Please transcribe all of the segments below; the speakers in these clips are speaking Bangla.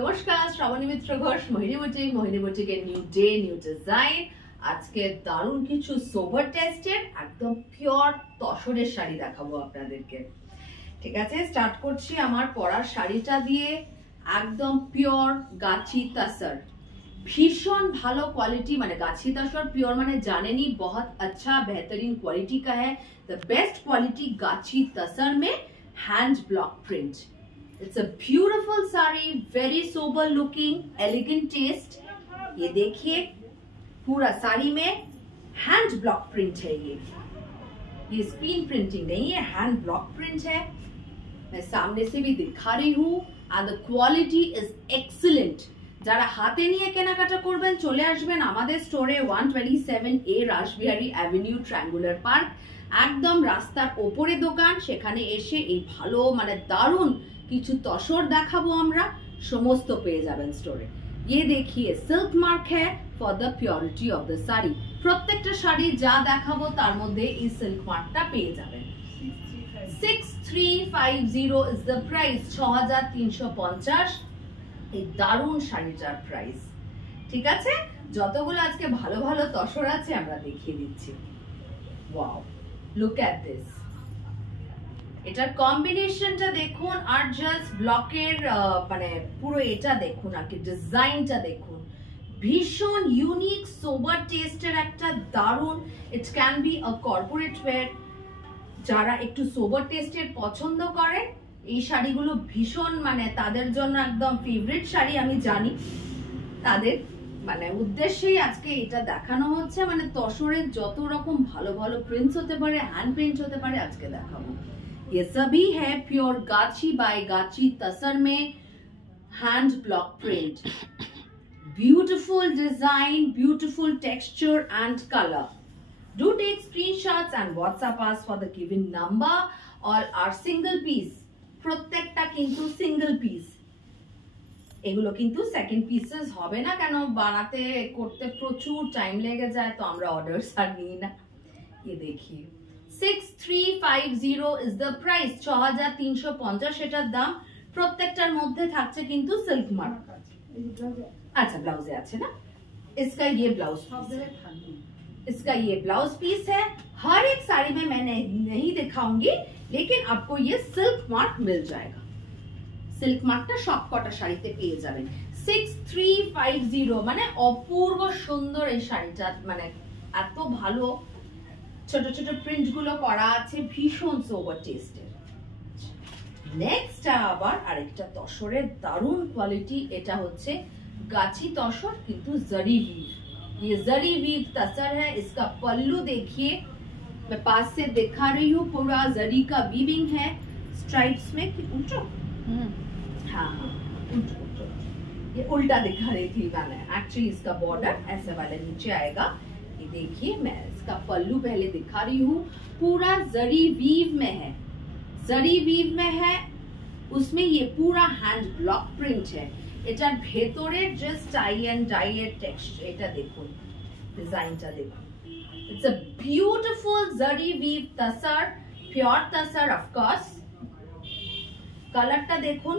নমস্কার, শ্রাবণী মিত্র ঘোষ, মোহিনী বুটিকের নিউ ডে নিউ ডিজাইন। আজকে দারুণ কিছু সোভার টেস্টের একদম পিওর তসরের শাড়ি দেখাবো আপনাদেরকে। ঠিক আছে, স্টার্ট করছি আমার পরার শাড়িটা দিয়ে। একদম পিওর গাছি তসর, ভীষণ ভালো কোয়ালিটি। মানে গাছি তসর পিওর মানে জানেনি बहुत अच्छा बेहतरीन क्वालिटी का है। द बेस्ट क्वालिटी गाछी तसर में hand block print. It's a beautiful sari, very sober looking, elegant taste। ये देखिए पूरा साड़ी में हैंड ब्लॉक प्रिंट है। ये स्क्रीन प्रिंटिंग नहीं है, हैंड ब्लॉक प्रिंट है। मैं सामने से भी दिखा रही हूँ and the quality is excellent। যারা হাতে নিয়ে কেনাকাটা করবেন চলে আসবেন আমাদের স্টোরে 127A Rashbehari avenue triangular park, একদম রাস্তার ওপরে দোকান। সেখানে এসে এই ভালো মানে দারুণ কিছু তসর দেখাবো আমরা, সমস্ত পেয়ে যাবেন স্টোরে। ये देखिए सिल्क मार्क है for the purity of the sari. প্রত্যেকটা শাড়ি যা দেখাবো তার মধ্যে এই সিল্ক মার্কটা পেয়ে যাবেন। 6350 ইজ দ্য প্রাইস, 6350 এই দারুণ শাড়িটার প্রাইস। ঠিক আছে, যতগুলো আজকে ভালো ভালো তসর আছে আমরা দেখিয়ে দিচ্ছি। Wow, look at this. এটার কম্বিনেশনটা দেখুন আর জাস্ট ব্লকের মানে পুরো এটা দেখুন, আর কি ডিজাইনটা দেখুন। ভীষণ ইউনিক সোবার টেস্টের একটা দারুণ। It can be a corporate wear. যারা একটু সোবার টেস্টের পছন্দ করেন এই শাড়িগুলো ভীষণ মানে তাদের জন্য একদম ফেভারিট শাড়ি। আমি জানি তাদের মানে উদ্দেশ্যেই আজকে এটা দেখানো হচ্ছে। মানে তসরের যত রকম ভালো ভালো প্রিন্টস হতে পারে, হ্যান্ড প্রিন্ট হতে পারে, আজকে দেখাবো। ये सभी है प्योर गाछी बाय गाछी तसर में hand block print. Beautiful design, beautiful texture and colour. Do take screenshots and WhatsApp us for the given number or our single piece। প্রত্যেকটা কিন্তু সিঙ্গেল পিস, এগুলো কিন্তু সেকেন্ড পিসেস হবে না, কেন বানাতে করতে প্রচুর টাইম লেগে যায়, তো আমরা অর্ডারস আর নিই না। ये देखिए 6350 is the price, 6350 এটার দাম। প্রত্যেকটার মধ্যে থাকছে কিন্তু সিল্ক মার্ক। আচ্ছা, ব্লাউজে আছে না। इसका ये ब्लाउज इसका ये ब्लाउज पीस है। हर एक साड़ी में मैं नहीं दिखाऊंगी, लेकिन आपको ये सिल्क मार्क मिल जाएगा। सिल्क मार्कটা সবকটা শাড়িতে পেয়ে যাবেন। 6350 মানে অপূর্ব সুন্দর এই শাড়িটা। মানে এত ভালো ছোট ছোট প্রিন্ট গুলো করা আছে, ভীষণ সোবার টেস্টের। নেক্সট আবার আরেকটা তসরের দারুণ কোয়ালিটি। এটা হচ্ছে গাছি তসর কিন্তু জরি वीव। ये जरी वीव तसर है। इसका पल्लू देखिए, मैं पास से दिखा रही हूँ, पूरा जरी का वीविंग है स्ट्राइप्स में। कि उल्टा हाँ उल्टा ये उल्टा दिखा रही थी मैंने। एक्चुअली इसका बॉर्डर ऐसे वाले नीचे आएगा। ये देखिए, मैं इसका पल्लू पहले दिखा रही हूँ, पूरा जरी वीव में है। जरी वीव में है, उसमें ये पूरा हैंड ब्लॉक प्रिंट है। এটার ভেতরে জাস্ট টাই এন্ড ডাই এর টেক্সচার, এটা দেখুন, ডিজাইনটা দেখুন। ইটস আ বিউটিফুল জারি উইভ তাসার, পিওর তাসার অফ কোর্স। কালারটা দেখুন,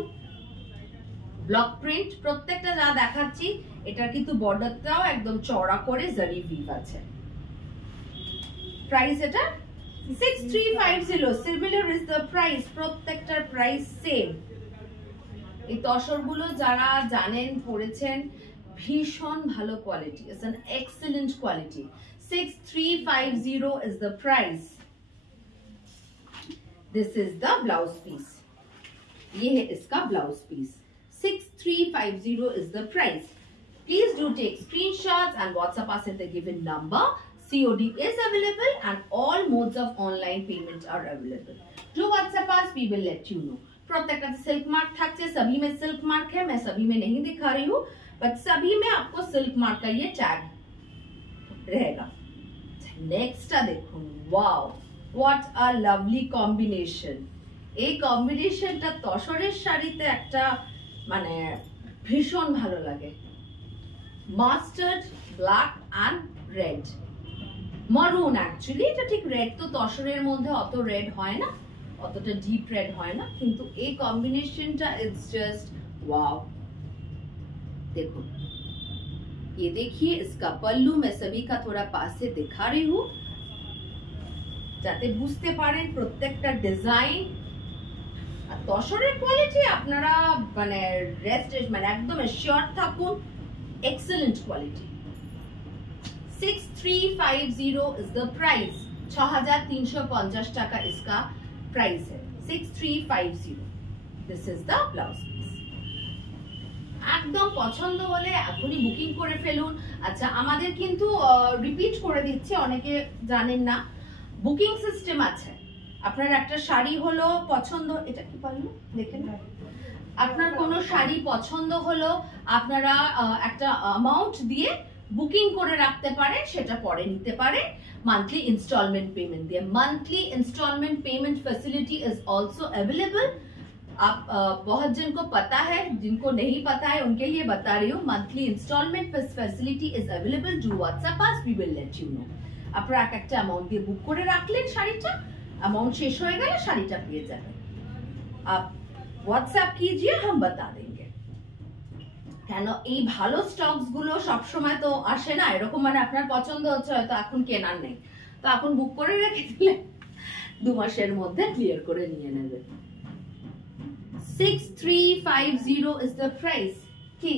ব্লক প্রিন্ট। প্রত্যেকটা যা দেখাচ্ছি এটা কিন্তু বর্ডারটাও একদম চওড়া করে জারি উইভ আছে। প্রাইস এটা 6350। সিমিলার ইজ দ্য প্রাইস, প্রত্যেকটার প্রাইস সেম। এই তসরগুলো যারা জানেন পড়েছেন, ভীষণ ভালো quality. It's an excellent quality. 6350 is the price। This is the blouse piece। ये है इसका blouse piece. 6350 is the price। Please do take screenshots and WhatsApp us at the given number। COD is available and all modes of online payment are available। Do WhatsApp us, we will let you know। प्रत्येक सिल्क मार्क থাকছে, सभी में सिल्क मार्क है। मैं सभी में नहीं दिखा रही हूँ, बट सभी में आपको सिल्क मार्क का ये टैग रहेगा। नेक्स्ट देखो, wow what a lovely combination. এই কম্বিনেশনটা তসরের শাড়িতে একটা মানে ভীষণ ভালো লাগে। মাস্টার্ড, ব্ল্যাক এন্ড রেড, মারুন। অ্যাকচুয়ালি এটা ঠিক রেড তো তসরের মধ্যে অত রেড হয় না, অতটা ডিপ রেড হয় না, কিন্তু এই কম্বিনেশনটা ইটস জাস্ট ওয়াও। देखो ये देखिए इसका पल्लू मैं सभी का थोड़ा पास से दिखा रही हूँ যাতে বুঝতে পারেন প্রত্যেকটা ডিজাইন আর তসরের কোয়ালিটি আপনারা মানে রেস্ট মানে একদম শিওর থাকুন excellent quality 6350 is the price 6350 টাকা इसका प्राइस है 6350 this is the blouse piece একদম পছন্দ হলে এখনই বুকিং করে ফেলুন আচ্ছা আমাদের কিন্তু রিপিট করে দিচ্ছি অনেকে জানেন না বুকিং সিস্টেম আছে আপনার একটা শাড়ি হলো পছন্দ এটা কি পারলো দেখেন আপনার কোনো শাড়ি পছন্দ হলো আপনারা একটা অ্যামাউন্ট দিয়ে বুকিং করে রাখতে পারেন সেটা পরে নিতে পারেন monthly installment payment दिए monthly installment payment facility is also available आप बहुत जन को पता है जिनको नहीं पता है उनके लिए बता रही हूँ monthly installment facility is available do WhatsApp us we will let you know আপনারা একটা অ্যামাউন্ট দিয়ে বুক করে রাখলেন শাড়িটা অ্যামাউন্ট শেষ হয়ে গেলে শাড়িটা পেয়ে যাবেন आप WhatsApp कीजिए हम बता देंगे কেন এই ভালো স্টকস গুলো সব সময় তো আসে না এরকম মানে আপনার পছন্দ হচ্ছে হয়তো এখন কেনার নেই তো এখন বুক করে রেখে দিলে 2 মাসের মধ্যে ক্লিয়ার করে নিয়ে নেবেন 6350 is the price কি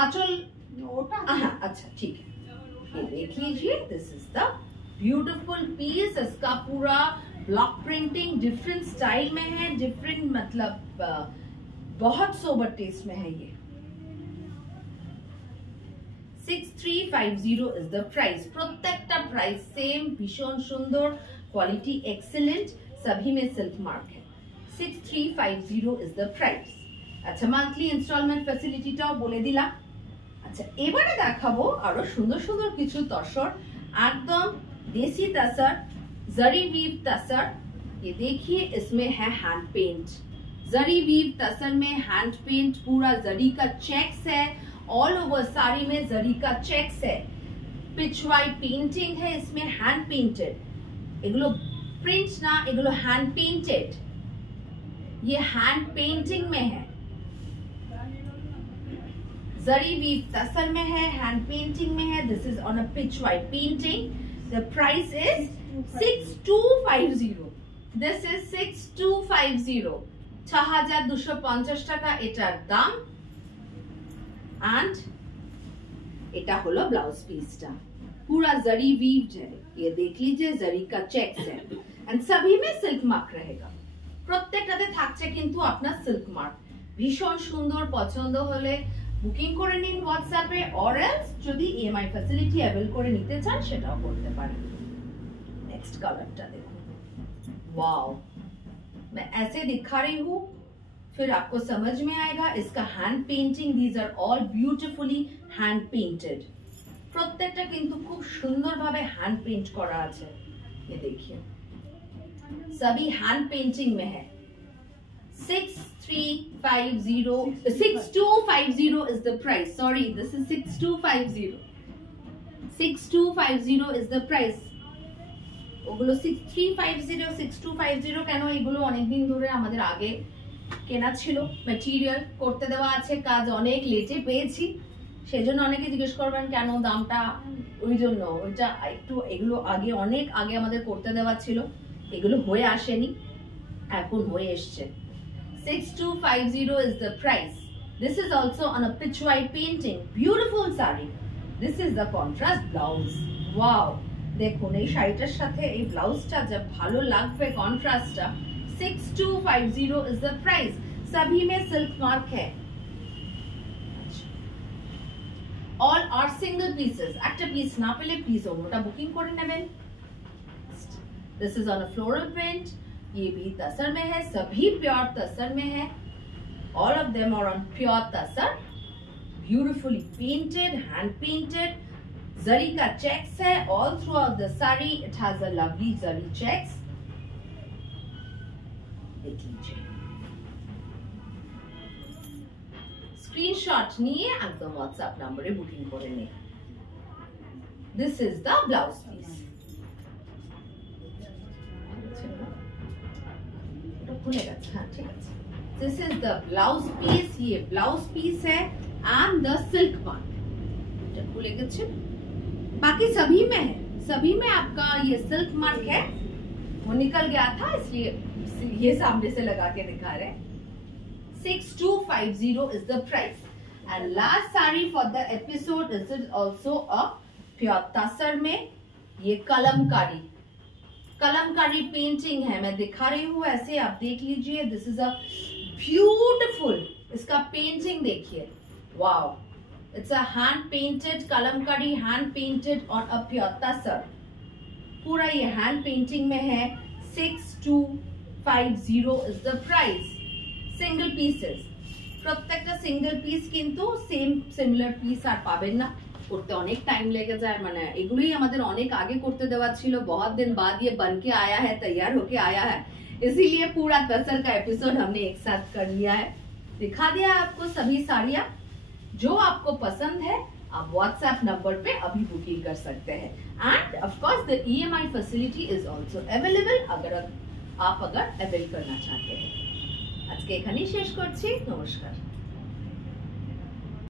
आंचल अच्छा ठीक है ये देख लीजिए this is the beautiful piece इसका पूरा ब्लॉक प्रिंटिंग डिफरेंट स्टाइल में है डिफरेंट मतलब बहुत सोबर टेस्ट में है ये 6350 is the price प्रत्येकटा प्राइस सेम भीषण सुंदर क्वालिटी एक्सीलेंट सभी में सिल्क मार्क है 6350 is the price अच्छा मंथली इंस्टॉलमेंट फैसिलिटीटाও বলে দিলাম আচ্ছা এবারে দেখাবো আরো সুন্দর সুন্দর কিছু তসর একদম देसी तसर जरी वीव तसर ये देखिए इसमें है हैंड पेंट जरी वीव तसर में हैंड पेंट पूरा जरी का चेक्स है ऑल ओवर साड़ी में जरी का चेक्स है पिचवाई पेंटिंग है इसमें हैंड पेंटेड एगुलो प्रिंट ना एगुलो हैंड पेंटेड ये हैंड पेंटिंग में है जरी वीव तसर में है हैंड पेंटिंग में है this is on a Pichwai painting The price is 6250. This is 6250. 6250 টাকা এটার দাম and এটা হলো ব্লাউজ পিসটা पूरा जरी वीव्ड है ये देख लीजिए जरी का चेक्स है and सभी में सिल्क मार्क रहेगा প্রত্যেকটাতে থাকছে কিন্তু আপনার সিল্ক মার্ক ভীষণ সুন্দর পছন্দ হলে বুকিং করে নিন হোয়াটসঅ্যাপে और एल्स যদি ইএমআই ফ্যাসিলিটি अवेल করে নিতে চান সেটাও করতে পারেন नेक्स्ट कलरটা দেখুন वाओ मैं ऐसे दिखा रही हूँ फिर आपको समझ में आएगा इसका hand painting these are all beautifully hand painted প্রত্যেকটা কিন্তু খুব সুন্দরভাবে হ্যান্ড পেইন্ট করা আছে ये देखिए सभी हैंड पेंटिंग में है 6250 is the price sorry this is 6250 is the price ওগুলো 6350 কেন এগুলো অনেক দিন ধরে আমাদের আগে কেনা ছিল ম্যাটেরিয়াল করতে দেওয়া আছে কাজ অনেক লেটে পেয়েছি সেজন্য অনেকে জিজ্ঞেস করবেন কেন দামটা ওই জন্য ওইটা একটু এগুলো আগে অনেক আগে আমাদের করতে দেওয়া ছিল এগুলো হয়ে আসেনি এখন হয়ে এসেছে 6250 is the price this is also on a pitch white painting beautiful saree this is the contrast blouse wow দেখুন এই শাড়িটার সাথে এই ব্লাউজটা যা ভালো লাগবে কন্ট্রাস্টটা 6250 is the price सभी में सिल्क मार्क है all are single pieces একটা পিস না পেলে প্লিজ ওটা বুকিং করে নেবেন this is on a floral print ये भी तसर में है सभी प्योर तसर में है all of them are on pure tasar beautifully painted hand painted जरी का चेक्स है all throughout the saree it has a lovely zari checks देख लीजिए स्क्रीनशॉट নিয়ে একদম WhatsApp নম্বরে বুকিং করে নিন this is the blouse piece खुले गए, हाँ ठीक है। This is the blouse piece, ये ब्लाउज पीस है एंड द सिल्क मार्क खुले गए। बाकी सभी में है, सभी में आपका ये सिल्क मार्क है, वो निकल गया था इसलिए ये सामने से लगा के दिखा रहे हैं। 6250 is the price. And last sari for the episode is also a pure तसर में ये कलमकारी पेंटिंग है, मैं दिखा रही हूँ ऐसे, आप देख लीजिए। दिस इज अ ब्यूटिफुल, इसका पेंटिंग देखिए, wow, it's a hand painted kalamkari, hand painted on a pure tussar, पूरा ये हैंड पेंटिंग में है। 6250 is the price. Single pieces, প্রত্যেকটা সিঙ্গেল পিস কিন্তু সেম সিমিলার পিস আর পাবেন না, করতে অনেক টাইম লেগে যায়, মানে এগুলোই আমাদের অনেক আগে করতে দেওয়া ছিল, बहुत दिन बाद ये बन के आया है, तैयार होके आया है, इसीलिए पूरा तसर का एपिसोड हमने एक साथ कर लिया है, दिखा दिया आपको सभी साड़ियाँ। जो आपको पसंद है आप व्हाट्सएप नंबर पे अभी बुकिंग कर सकते हैं end of course the EMI facility is also available, अगर आप अवेल करना चाहते हैं। আজকে এখানেই শেষ করছি, নমস্কার।